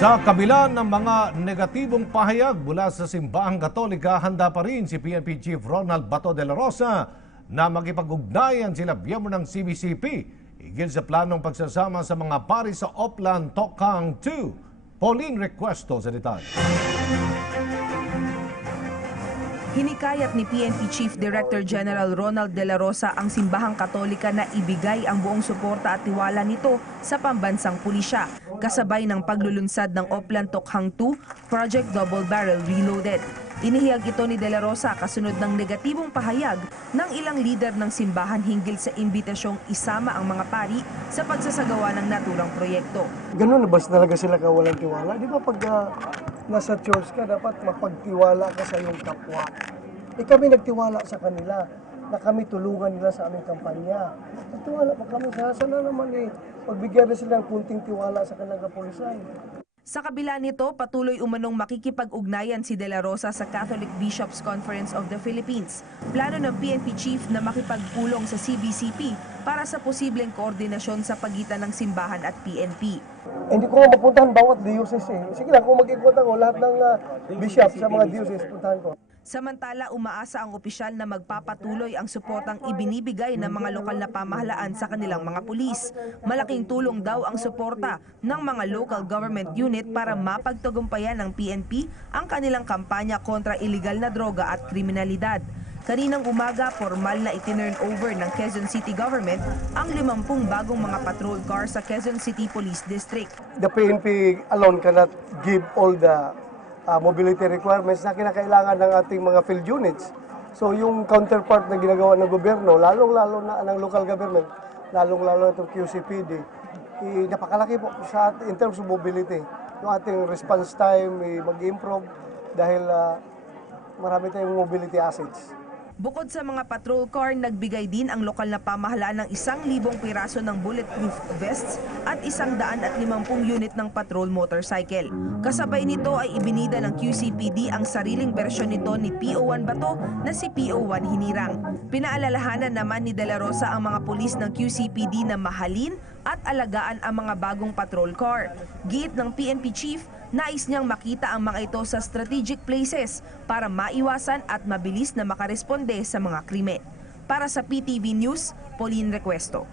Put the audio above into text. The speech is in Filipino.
Sa kabila ng mga negatibong pahayag mula sa simbahang Katolika, handa pa rin si PNP Chief Ronald Bato de la Rosa na makipag-ugnayan sila miyembro ng CBCP higil sa planong pagsasama sa mga pari sa Oplan Tokang 2. Pauline Requesto sa detalye. Hinikayat ni PNP Chief Director General Ronald de la Rosa ang simbahang Katolika na ibigay ang buong suporta at tiwala nito sa pambansang pulisya, kasabay ng paglulunsad ng Oplan Tokhang 2 Project Double Barrel Reloaded. Inihiyag ito ni de la Rosa kasunod ng negatibong pahayag ng ilang lider ng simbahan hinggil sa imbitasyong isama ang mga pari sa pagsasagawa ng naturang proyekto. Ganun na ba talaga sila kawalang tiwala? Di ba pag nasa church ka, dapat mapagtiwala ka sa iyong kapwa. Kami nagtiwala sa kanila na kami tulungan nila sa aming kampanya. Nagtiwala pa kami sana naman pagbigyan na sila ng kunting tiwala sa kanilang kapulisan. Sa kabila nito, patuloy umanong makikipag-ugnayan si De La Rosa sa Catholic Bishops Conference of the Philippines. Plano ng PNP Chief na makipagpulong sa CBCP para sa posibleng koordinasyon sa pagitan ng simbahan at PNP. Hindi ko mapuntahan bawat diocese. Sige lang, kung mag-ikutan ko lahat ng bishop sa mga diocese, puntahan ko. Samantala, umaasa ang opisyal na magpapatuloy ang suportang ibinibigay ng mga lokal na pamahalaan sa kanilang mga pulis. Malaking tulong daw ang suporta ng mga local government unit para mapagtagumpayan ng PNP ang kanilang kampanya kontra iligal na droga at kriminalidad. Kaninang umaga, formal na itinurn over ng Quezon City Government ang 50 bagong mga patrol car sa Quezon City Police District. The PNP alone cannot give all the mobility requirements na kinakailangan ng ating mga field units. So yung counterpart na ginagawa ng gobyerno, lalong-lalo na ng local government, lalong-lalo na itong QCPD, napakalaki po sa in terms of mobility. Yung ating response time mag-improve dahil marami tayong mobility assets. Bukod sa mga patrol car, nagbigay din ang lokal na pamahalaan ng 1,000 piraso ng bulletproof vests at 150 unit ng patrol motorcycle. Kasabay nito ay ibinida ng QCPD ang sariling bersyon nito ni PO1 Bato na si PO1 Hinirang. Pinaalalahanan naman ni De La Rosa ang mga pulis ng QCPD na mahalin at alagaan ang mga bagong patrol car. Giit ng PNP Chief, nais niyang makita ang mga ito sa strategic places para maiwasan at mabilis na makaresponde sa mga krimen. Para sa PTV News, Pauline Requesto.